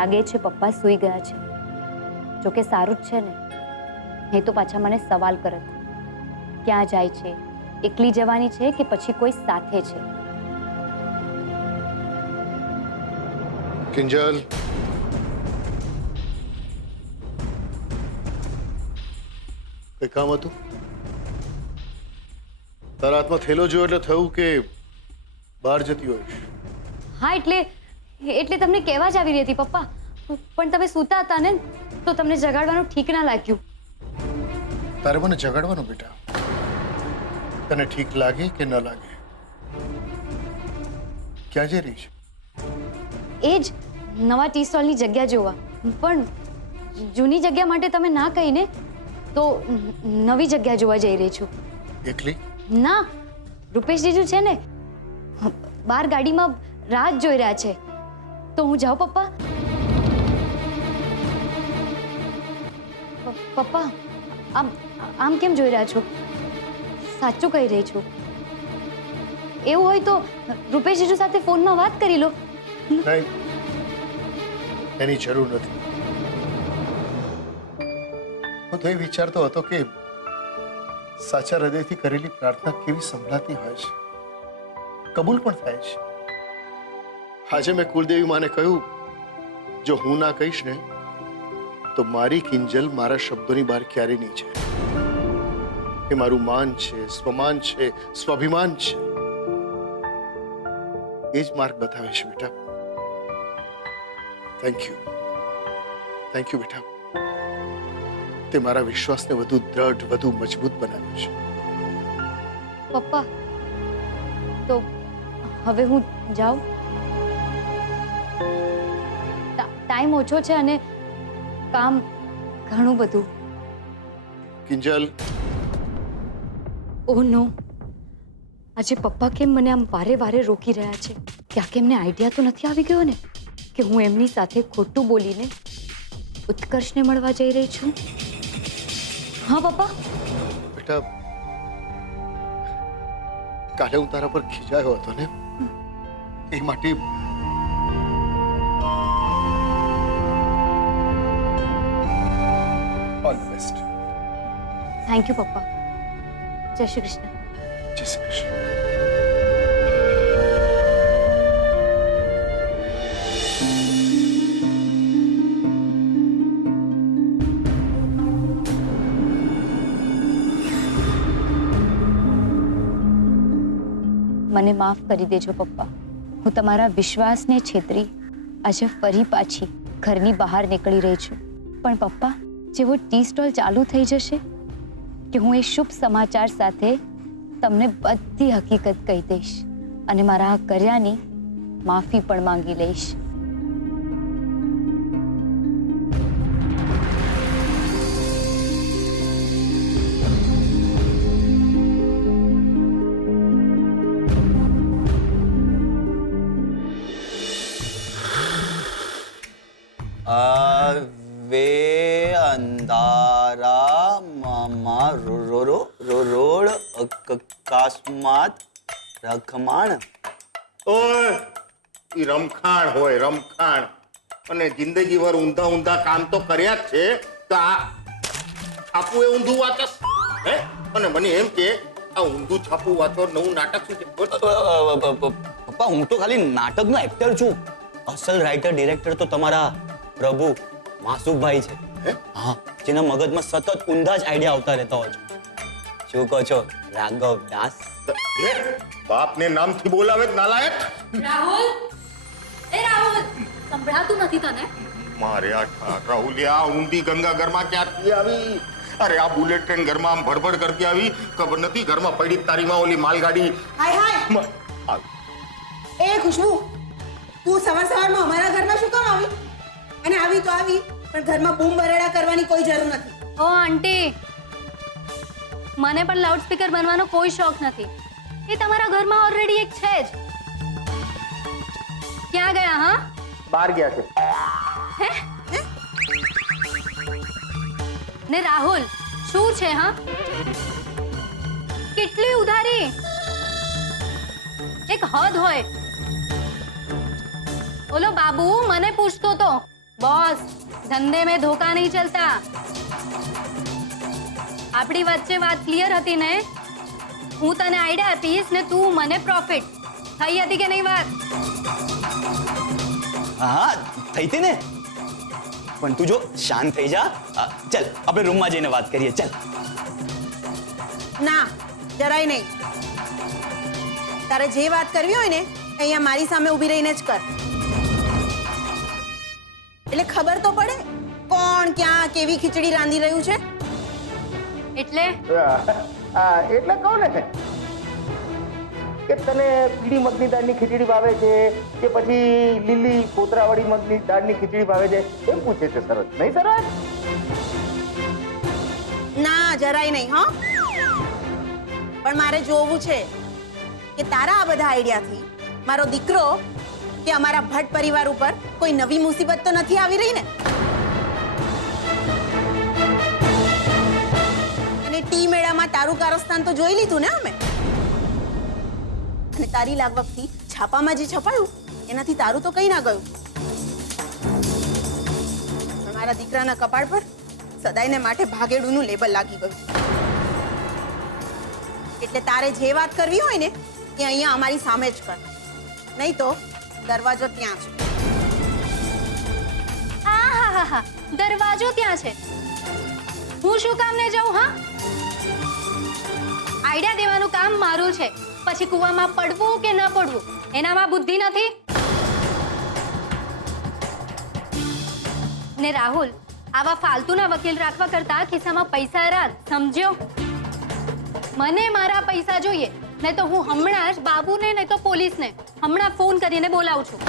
લાગે છે પપ્પા સૂઈ ગયા છે. જોકે સારું જ છે ને, એ તો પાછા મને સવાલ કરત, ક્યાં જાય છે, એકલી જવાની છે કે પછી કોઈ સાથે છે. કિંજલ, કઈ કામ હતું? તારા હાથમાં થેલો જોયો એટલે થયું કે બહાર જતી હોઈશ. હા એટલે તમને કહેવા જ આવી રહી હતી પપ્પા, પણ તમે સૂતા હતા ને તો તમને જગાડવાનું ઠીક ના લાગ્યું. તારે મને જગાડવાનું બેટા, તને ઠીક લાગે કે ન લાગે? ક્યાં જઈ રહી છે? એ જ નવા ટી સ્ટોલની જગ્યા જોવા, પણ જૂની જગ્યા માટે તમે ના કહીને તો નવી જગ્યા જોવા જઈ રહી છું. એકલી? ના, રૂપેશ જીજુ છે ને બહાર ગાડીમાં રાહ જોઈ રહ્યા છે. તો હું જાઉં પપ્પા? પપ્પા આમ કેમ જોઈ રહ્યા છો? સાચું કહી રહી છું. એવું હોય તો રૂપેશ જીજુ સાથે ફોનમાં વાત કરી લો. નહીં, એની જરૂર નથી. હું તો એ વિચારતો હતો કે સાચા હૃદયથી કરેલી પ્રાર્થના કેવી સંભળાતી હોય છે, કબૂલ પણ થાય છે. આજે મેં કુલદેવી માને કહ્યું, જો હું ના કહીશ ને તો મારી કિંજલ મારા શબ્દોની બહાર ક્યારે નહીં છે. એ મારું માન છે, સ્વમાન છે, સ્વાભિમાન છે. એ જ માર્ગ બતાવે છે બેટા. થેન્ક યુ બેટા. તે મારા વિશ્વાસને વધુ દ્રઢ, વધુ મજબૂત બનાવ્યો છે. પપ્પા તો હવે હું જાઉં? ટાઈમ ઓછો છે અને કામ ઘણું બધું. કિંજલ, ઓહ નો, આજે પપ્પા કેમ મને આમ વારે વારે રોકી રહ્યા છે? ક્યાંક એમને આઈડિયા તો નથી આવી ગયો ને કે હું એમની સાથે ખોટું બોલીને ઉત્કર્ષને મળવા જઈ રહી છું? હા પપ્પા. બેટા, કાલે હું તારા પર ખીજાયો હતો ને, એ માટે all the best. Thank you પપ્પા. જય શ્રી કૃષ્ણ. જય શ્રી કૃષ્ણ. મને માફ કરી દેજો પપ્પા. હું તમારા વિશ્વાસને છેતરી આજે ફરી પાછી ઘરની બહાર નીકળી રહી છું. પણ પપ્પા, જેવો ટી સ્ટોલ ચાલુ થઈ જશે કે હું એ શુભ સમાચાર સાથે તમને બધી હકીકત કહી દઈશ અને મારા આ કર્યાની માફી પણ માંગી લઈશ. वे अंधारा मामा रोड अकस्मात रखमाण. ઓય, ઈ રમખાણ હોય, રમખાણ. અને જિંદગીભર ઊંધા ઊંધા કામ તો કર્યા જ છે, તો આ છાપું એ ઊંધું વાંચસ હે? અને મને એમ કે આ ઊંધું છાપું વાંચો, નવું નાટક શું છે? પપ્પા, હું તો ખાલી નાટકનો એક્ટર છું. અસલ રાઇટર ડિરેક્ટર તો તમારા પ્રભુ માસુભાઈ છે. હા, જેના મગજમાં સતત ઊંધા જ આઈડિયા આવતા રહેતા હોય છે. શું કહો છો રાઘવ દાસ? બાપને નામથી બોલાવે જ નાલાયક. રાહુલ, એ રાહુલ, સંભળાતું નથી તને? મારે આ રાહુલિયા ઊંધી ગંગા ઘરમાં ક્યાંથી આવી? અરે આ બુલેટ ટ્રેન ઘરમાં આમ ભડભડ કરતી આવી, ખબર નથી ઘરમાં પડી તારી માં ઓલી માલગાડી. હાય હાય. એ ખુશ્બુ, તું સવારમાં અમારા ઘરમાં શું કામ આવી? અને આવી તો આવી, પણ ઘરમાં બૂમ બરાડા કરવાની કોઈ જરૂર નથી. ઓ આંટી, મને પણ લાઉડ સ્પીકર બનવાનો કોઈ શોખ નથી. એ તમારા ઘરમાં ઓલરેડી એક છે જ. ક્યાં ગયા? હા, બહાર ગયા છે. હે? ને રાહુલ, શું છે? હા, કેટલી ઉધારી? એક હદ હોય. ઓલો બાબુ મને પૂછતો તો बॉस धंधे में धोखा नहीं चलता. આપણી વચ્ચે વાત ક્લિયર હતી ને? હું તને આઈડિયા આપીશ ને તું મને પ્રોફિટ. થઈ હતી કે નહીં વાત? હા થઈ હતી ને. પણ તું જો શાંત થઈ જા. ચાલ આપણે રૂમમાં જઈને વાત કરીએ. ચાલ. ના, જરાય નહીં. તારે જે વાત કરવી હોય ને અહીંયા મારી સામે ઊભી રહીને જ કર. એટલે ખબર તો પડે કોણ ક્યાં કેવી ખીચડી રાંધી રહ્યું છે. એટલે એટલે કહો ને કે તને પીળી મગની દાળની ખીચડી ભાવે છે કે પછી લીલી કોતરાવાળી મગની દાળની ખીચડી ભાવે છે એમ પૂછે છે સરસ. નહીં સરસ? ના, જરાય નહીં. હા, પણ મારે જોવું છે કે તારા આ બધા આઈડિયાથી મારો દીકરો કે અમારા ભટ્ટ પરિવાર ઉપર કોઈ નવી મુસીબત તો નથી આવી રહી ને? અને ટી મેળામાં તારું કારસ્તાન તો જોઈ લીધું ને અમે. અને તારી લાગવગથી છાપામાં જે છપાયું એનાથી તારું તો કઈ ના ગયું. પણ મારા દીકરાના કપાળ પર સદાયને માટે ભાગેડુનું લેબલ લાગી ગયું. એટલે તારે જે વાત કરવી હોય ને એ અહીંયા અમારી સામે જ કર. નહીં તો દરવાજો ત્યાં છે. આહાહાહા, દરવાજો ત્યાં છે. હું શું કામ ને જાઉં? હા, આઈડિયા દેવાનું કામ મારું છે. પછી કૂવામાં પડવું કે ન પડવું એનામાં બુદ્ધિ નથી. ને રાહુલ, આવા ફાલતુના વકીલ રાખવા કરતા ખિસ્સામાં પૈસા રાખ. સમજ્યો? મને મારા પૈસા જોઈએ, નહીં તો હું હમણાં જ બાબુને નહીં તો પોલીસને હમણાં ફોન કરીને બોલાવું છું.